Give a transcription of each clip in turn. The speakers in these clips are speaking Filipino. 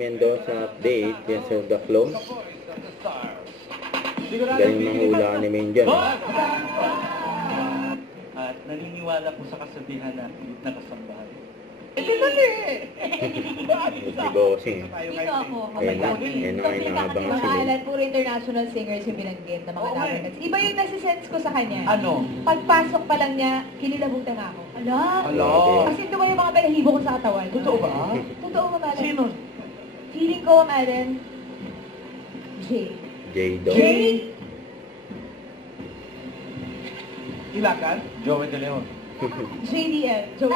Mendoza update. Yan sa The Clone. Galing manghula ni Main dyan. At naniniwala po sa kasabihan na nakasambahan. Si Bossing. Dito ako. Ayan na. Ayan na ngayon nakabang Mga si Main. island, puro international singers yung binanggit na mga Oo, Latinx. Iba yung nasisense ko sa kanya. Ano? Pagpasok pa lang niya, kinilabutan nga ako. Ala? Hello? Kasi ito yung mga balahibo ko sa katawan. Totoo ba? Totoo nga, Maren. Sino? Feeling ko, Maren, Jay. J-Dog. Jay? Ilakan? Joey De Leon. JDL. Joey.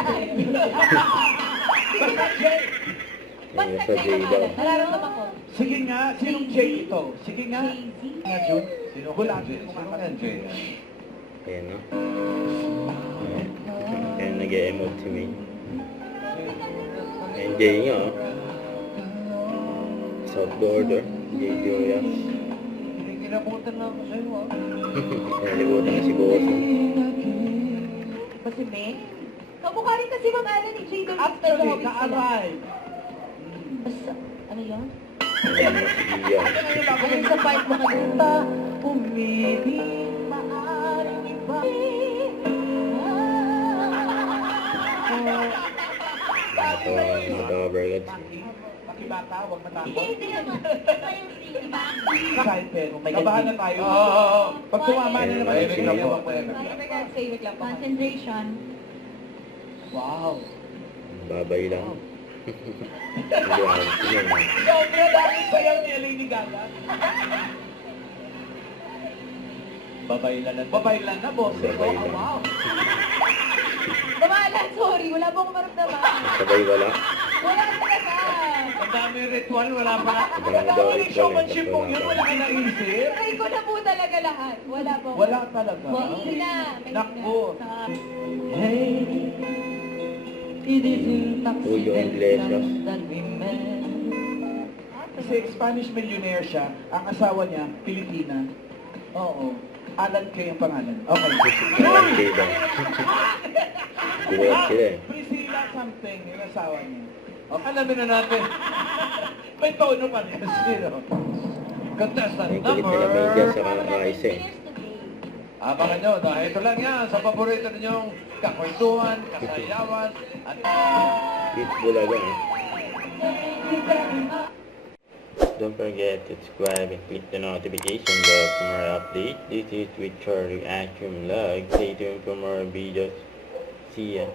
Ba't Ayan sa nagkaya J-Dog. pangalan? Nararamdaman ko. Sige nga, sinong Jay ito? Sige nga. Jay-Z? Nga, June. Sino? Hula. Sino nga Jay? Ayan no. Ayan nag-e-emote si Main. Ayan Jay nga oh. South Border. Jay Diaz. Kinabutan na ako sa'yo ah. Nalibutan na si Bossing. Ba si May? Kamukha rin kasi Ma'am Alan ni Jay Dog. Actually, ka-arrive. Basta, ano yun? Ayan na si Ian. Ano sa part mo kanina? Umibig, maaaring iba. Natawa yung mga overgods. Pakibata, huwag matakot. Hindi naman. Excited. Kabahan na tayo. Oo. Pag tumama na naman, Ayun, ibig ayun. na po. Save it lang po. Concentration. Wow. Babay lang. Grabe si Main. Sobra dahil sayaw ni Lady Gaga. Babaylan na, boss. Babay lang. Wow. Mamalan, sorry. Wala po akong maramdaman. Sabay wala. Wala talaga. Ang dami ritual, wala pa. Ang dami Wala daw pa rin ritual, showmanship po wala yun, pa. wala ka naisip. Try ko na po talaga lahat. Wala po. Wala talaga. Mahina. Naku. Sa... Hey, it isn't Julio Iglesias. that we met. Kasi Spanish millionaire siya, ang asawa niya, Pilipina. Oo. Alan Kay ang pangalan. Okay. Alam kayo daw. Diba sila eh. Priscilla something, yung asawa niya. Okay, alamin na natin. May tono pa rin. Sino? Contestant Ang kulit nila Main dyan sa Raisa eh. Abangan nyo, dahil ito lang yan sa paborito ninyong kakwentuhan, kasayawan, at... It's Bulaga eh. Don't forget to subscribe and click the notification bell for more updates. This is with Charlie Action Vlog. Stay tuned for more videos. See ya.